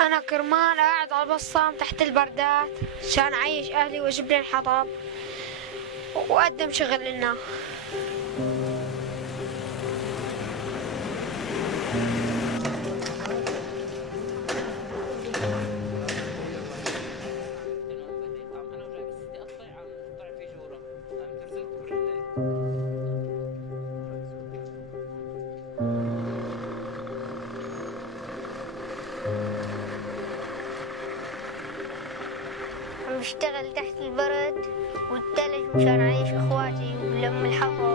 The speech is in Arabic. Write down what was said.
أنا كرمال قاعد على البصام تحت البردات عشان أعيش أهلي وأجيب لي الحطب وأقدم شغل لنا. عم بشتغل تحت البرد والتلج مشان أعيش إخواتي ولم الحطب.